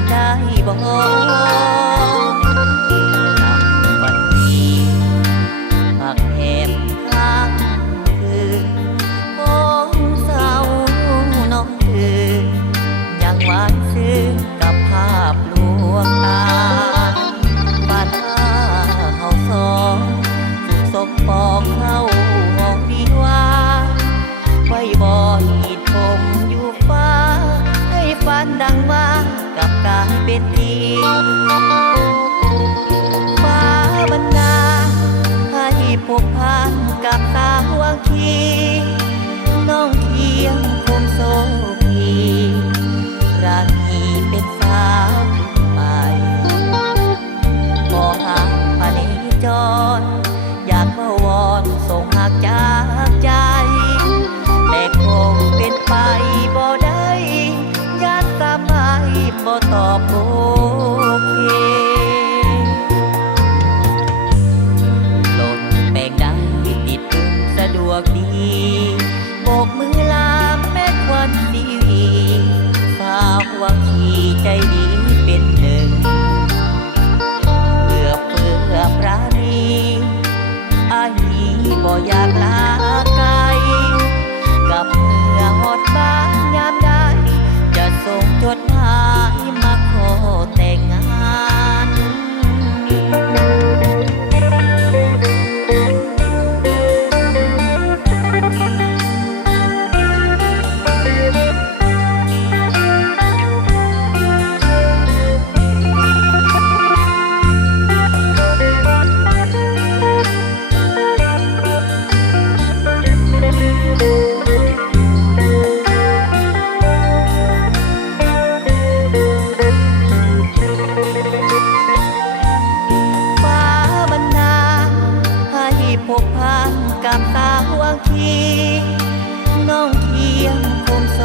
นได้บ่วันนี้ผักแหมข้างคืนโอ้เศร้าน้องคืนยังหวานซึ้งกับภาพลวงตาบ้านท่าเฮาสองสุขสมปองเข้าห้องวิวาไว้บ่หีดผมอยู่ฟ้าให้ฝันดังว่ากับกายเป็นจริงฟ้าบันดาลให้พบพันกับสาววังคีน้องเทียงคมโซพีราณีเป็นสาวใหม่พอหากพาเนจรอยากมาวอนส่งหักจากใจแต่คงเป็นไปบ่ได้ญาติสามัยบ่ตอบโอเคหล่นแป้งได้ติดตึงสะดวกดีโบกมือลาแม่ควันดีสาววังคีใจดีเป็นหนึ่งเพื่อปราณีอาหีบ่อยากลาไกลกับเมื่อหอดบ้านยามใดจะส่งจดหมายมาขอแต่งงานพบพันกับสาววังคีน้องเทียงคมโซ